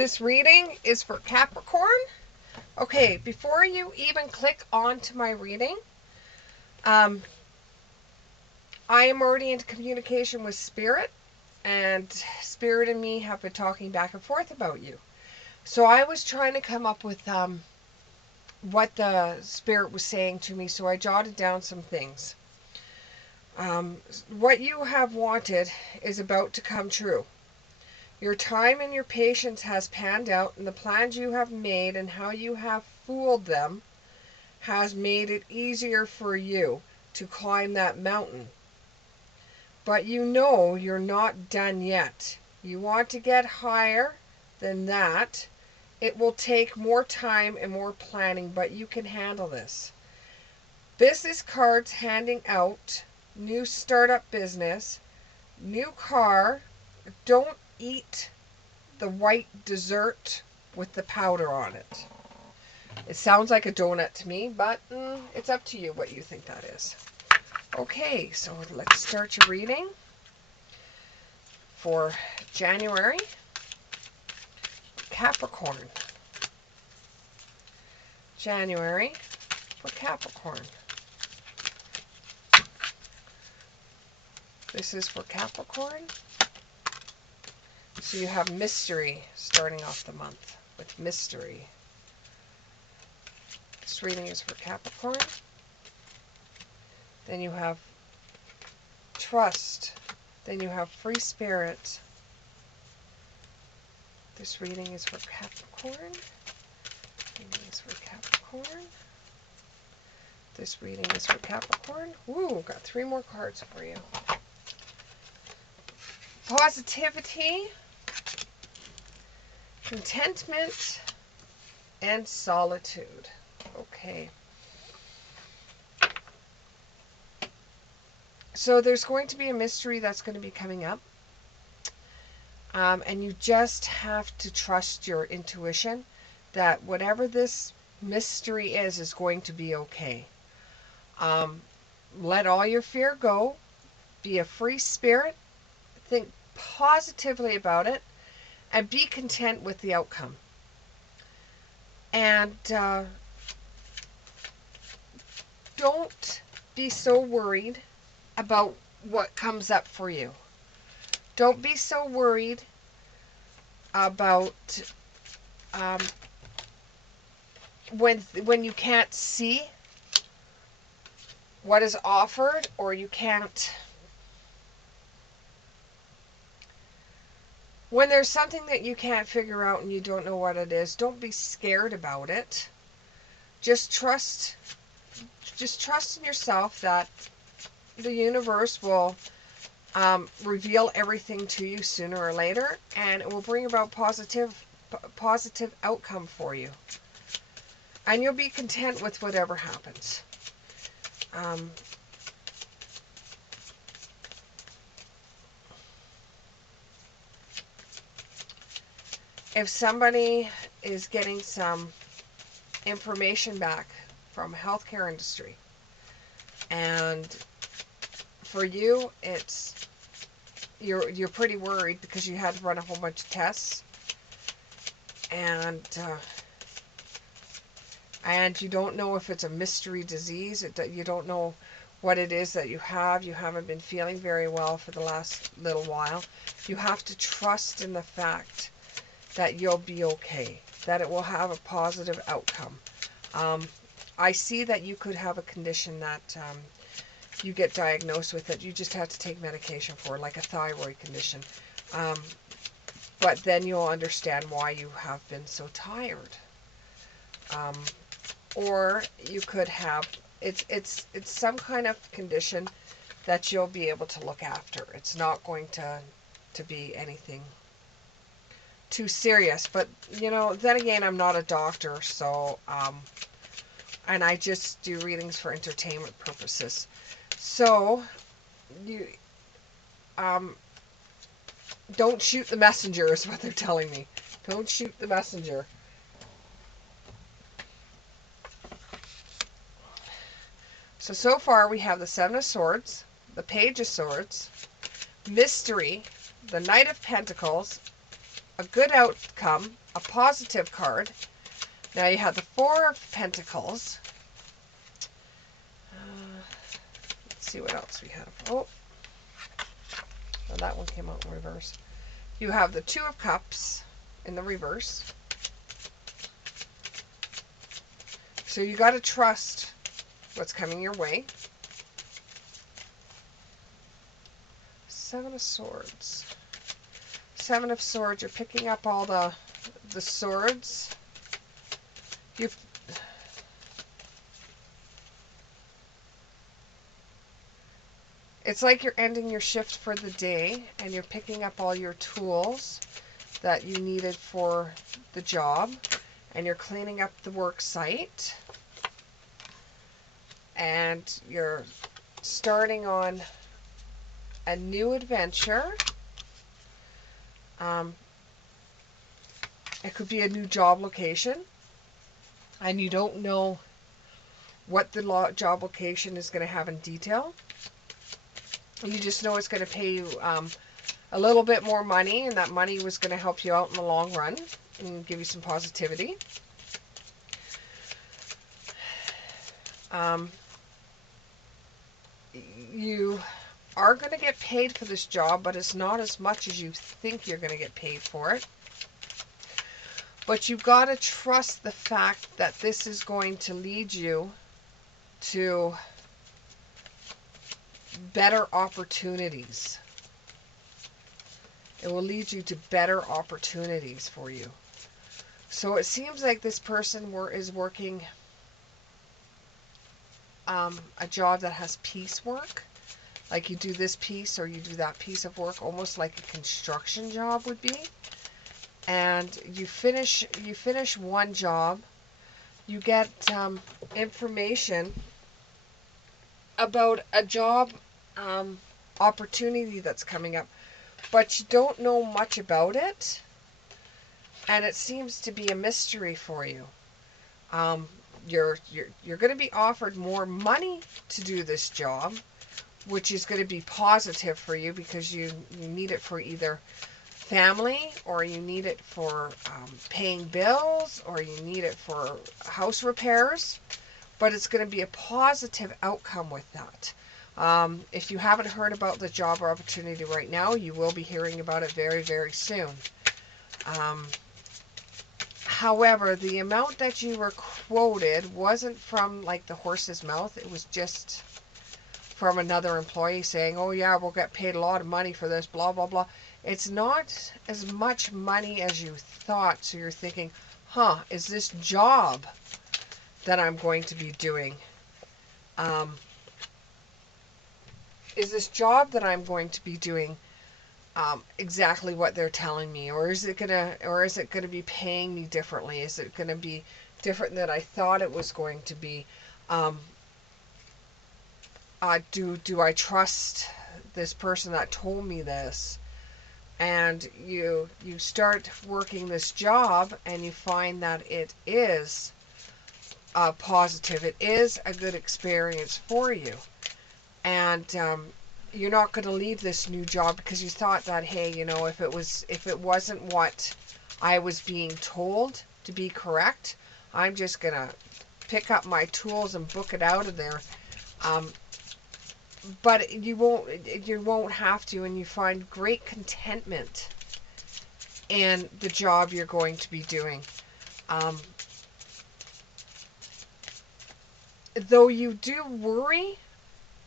This reading is for Capricorn. Okay, before you even click onto my reading, I am already into communication with Spirit, and Spirit and me have been talking back and forth about you. So I was trying to come up with what the Spirit was saying to me, so I jotted down some things. What you have wanted is about to come true. Your time and your patience has panned out, and the plans you have made and how you have fooled them has made it easier for you to climb that mountain. But you know you're not done yet. You want to get higher than that. It will take more time and more planning, but you can handle this. Business cards handing out, new startup business, new car. Don't eat the white dessert with the powder on it. It sounds like a donut to me, but it's up to you what you think that is. Okay, so let's start your reading for January. Capricorn. January for Capricorn. This is for Capricorn. So you have mystery starting off the month with mystery. This reading is for Capricorn. Then you have trust. Then you have free spirit. This reading is for Capricorn. Reading is for Capricorn. This reading is for Capricorn. Ooh, got 3 more cards for you. Positivity, contentment, and solitude. Okay. So there's going to be a mystery that's going to be coming up. And you just have to trust your intuition that whatever this mystery is going to be okay. Let all your fear go. Be a free spirit. Think positively about it. And be content with the outcome. And don't be so worried about what comes up for you. Don't be so worried about when you can't see what is offered, or you can't. When there's something that you can't figure out and you don't know what it is, don't be scared about it. Just trust in yourself that the universe will reveal everything to you sooner or later, and it will bring about positive outcome for you. And you'll be content with whatever happens. If somebody is getting some information back from healthcare industry, and for you it's you're pretty worried because you had to run a whole bunch of tests, and you don't know if it's a mystery disease. You don't know what it is that you have. You haven't been feeling very well for the last little while. You have to trust in the fact that you'll be okay, that it will have a positive outcome. I see that you could have a condition that you get diagnosed with that you just have to take medication for, like a thyroid condition. But then you'll understand why you have been so tired. Or you could have, it's some kind of condition that you'll be able to look after. It's not going to be anything too serious, but then again, I'm not a doctor, so and I just do readings for entertainment purposes. So you don't shoot the messenger is what they're telling me. Don't shoot the messenger. So far we have the 7 of Swords, the Page of Swords, Mystery, the Knight of Pentacles, a good outcome, a positive card. Now you have the Four of Pentacles. Let's see what else we have. Oh, well, that one came out in reverse. You have the Two of Cups in the reverse. So you got to trust what's coming your way. Seven of Swords. Seven of Swords. You're picking up all the swords. It's like you're ending your shift for the day and you're picking up all your tools that you needed for the job, and you're cleaning up the work site, and you're starting on a new adventure. It could be a new job location, and you don't know what the job location is going to have in detail. You just know it's going to pay you a little bit more money, and that money was going to help you out in the long run and give you some positivity. You are going to get paid for this job, but it's not as much as you think you're going to get paid for it. But you've got to trust the fact that this is going to lead you to better opportunities. It will lead you to better opportunities for you. So it seems like this person is working a job that has piecework. Like you do this piece or you do that piece of work, almost like a construction job would be. And you finish one job, you get information about a job opportunity that's coming up, but you don't know much about it, and it seems to be a mystery for you. You're going to be offered more money to do this job, which is going to be positive for you because you need it for either family, or you need it for paying bills, or you need it for house repairs, but it's going to be a positive outcome with that. If you haven't heard about the job or opportunity right now, you will be hearing about it very, very soon. However, the amount that you were quoted wasn't from like the horse's mouth. It was just from another employee saying, oh yeah, we'll get paid a lot of money for this, blah, blah, blah. It's not as much money as you thought. So you're thinking, is this job that I'm going to be doing, exactly what they're telling me, or is it gonna be paying me differently? Is it gonna be different than I thought it was going to be? Do I trust this person that told me this? And you start working this job, and you find that it is positive. It is a good experience for you, and you're not going to leave this new job because you thought that, hey, if it wasn't what I was being told to be correct, I'm just gonna pick up my tools and book it out of there. But you won't have to, and you find great contentment in the job you're going to be doing. Though you do worry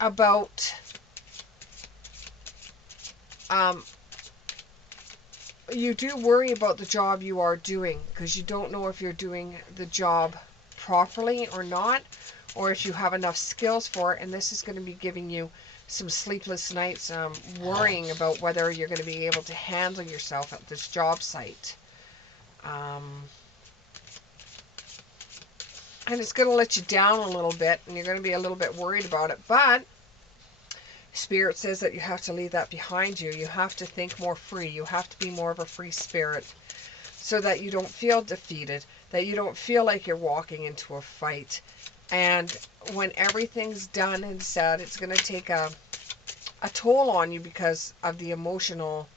about the job you are doing, because you don't know if you're doing the job properly or not, or if you have enough skills for it, and this is going to be giving you some sleepless nights worrying about whether you're going to be able to handle yourself at this job site. And it's going to let you down a little bit, and you're going to be a little bit worried about it, but Spirit says that you have to leave that behind you. You have to think more free. You have to be more of a free spirit so that you don't feel defeated, that you don't feel like you're walking into a fight. And when everything's done and said, it's going to take a toll on you because of the emotional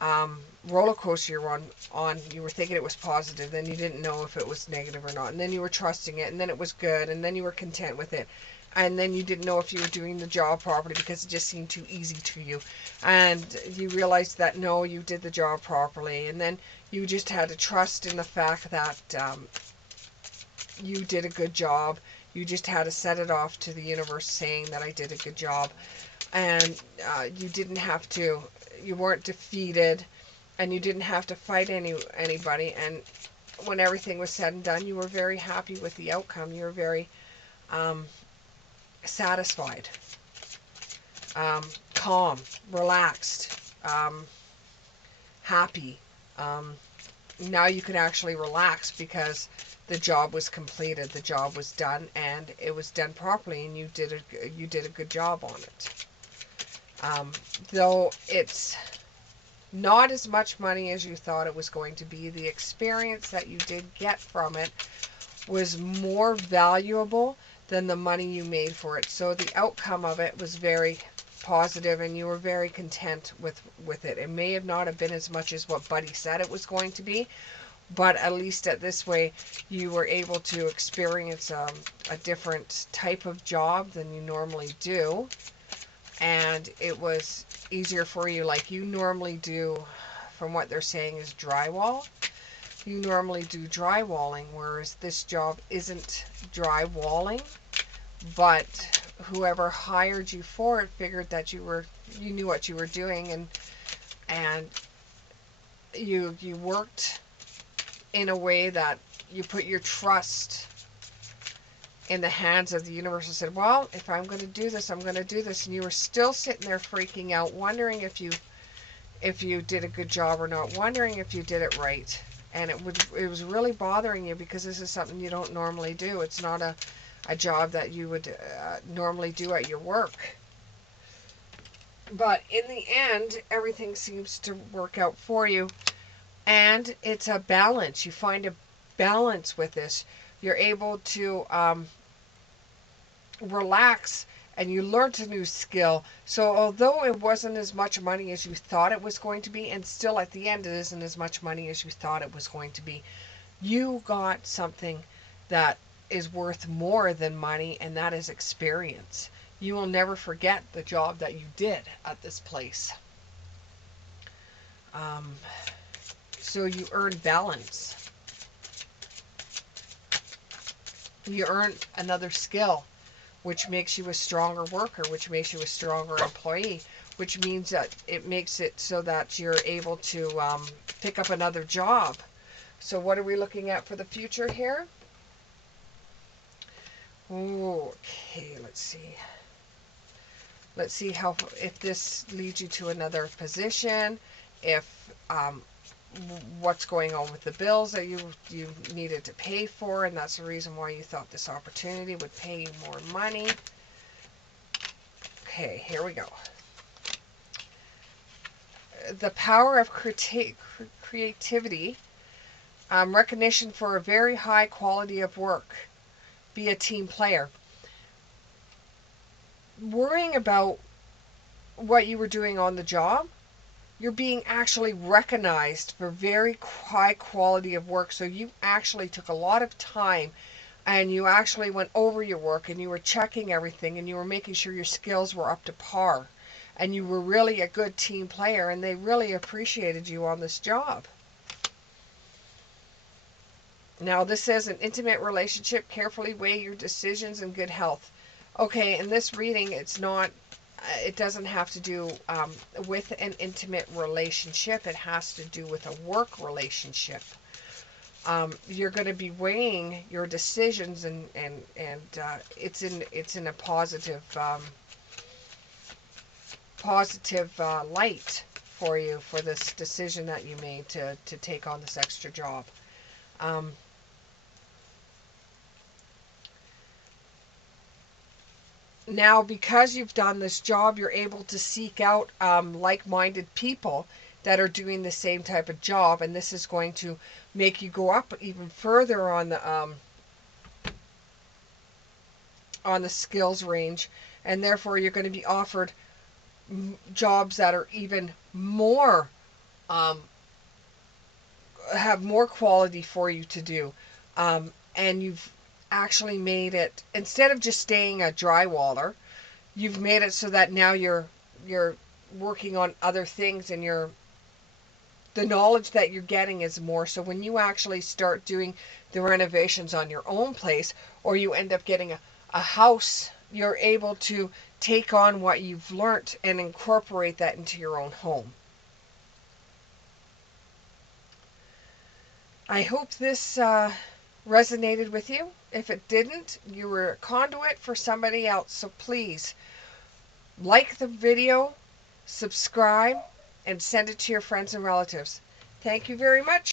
roller coaster you were on. You were thinking it was positive, then you didn't know if it was negative or not, and then you were trusting it, and then it was good, and then you were content with it, and then you didn't know if you were doing the job properly because it just seemed too easy to you, and you realized that no, you did the job properly, and then you just had to trust in the fact that you did a good job. You just had to set it off to the universe saying that I did a good job, and you didn't have to, you weren't defeated, and you didn't have to fight anybody, and when everything was said and done, you were very happy with the outcome. You were very satisfied, calm, relaxed, happy. Now you could actually relax because the job was completed, the job was done, and it was done properly, and you did a good job on it. Though it's not as much money as you thought it was going to be, the experience that you did get from it was more valuable than the money you made for it. So the outcome of it was very positive, and you were very content with it. It may have not have been as much as what Buddy said it was going to be, but at least at this way you were able to experience a different type of job than you normally do, and it was easier for you. Like, you normally do, from what they're saying, is drywall. You normally do drywalling, whereas this job isn't drywalling, but whoever hired you for it figured that you knew what you were doing, and you worked in a way that you put your trust in the hands of the universe and said, well, if I'm going to do this, I'm going to do this. And you were still sitting there freaking out, wondering if you did a good job or not, wondering if you did it right. And it was really bothering you because this is something you don't normally do. It's not a job that you would normally do at your work. But in the end, everything seems to work out for you. And it's a balance. You find a balance with this. You're able to relax, and you learned a new skill. So although it wasn't as much money as you thought it was going to be, and still at the end it isn't as much money as you thought it was going to be, you got something that is worth more than money, and that is experience. You will never forget the job that you did at this place. So you earn balance. You earn another skill, which makes you a stronger worker, which makes you a stronger employee, which means that it makes it so that you're able to pick up another job. So what are we looking at for the future here? Okay, let's see. Let's see if this leads you to another position, if what's going on with the bills that you needed to pay for, and that's the reason why you thought this opportunity would pay you more money. Okay, here we go. The power of creativity, recognition for a very high quality of work. Be a team player. Worrying about what you were doing on the job, you're being actually recognized for very high quality of work. So you actually took a lot of time, and you actually went over your work, and you were checking everything, and you were making sure your skills were up to par, and you were really a good team player, and they really appreciated you on this job. Now this says an intimate relationship, carefully weigh your decisions, and good health. Okay, in this reading, it doesn't have to do with an intimate relationship. It has to do with a work relationship. You're going to be weighing your decisions, and it's in a positive light for you, for this decision that you made to take on this extra job. Now, because you've done this job, you're able to seek out like-minded people that are doing the same type of job, and this is going to make you go up even further on the skills range, and therefore you're going to be offered jobs that are even more um, have more quality for you to do. And you've actually made it, instead of just staying a drywaller, you've made it so that now you're working on other things, and the knowledge that you're getting is more. So when you actually start doing the renovations on your own place, or you end up getting a house, you're able to take on what you've learnt and incorporate that into your own home. I hope this resonated with you. If it didn't, you were a conduit for somebody else. So please like the video, subscribe, and send it to your friends and relatives. Thank you very much.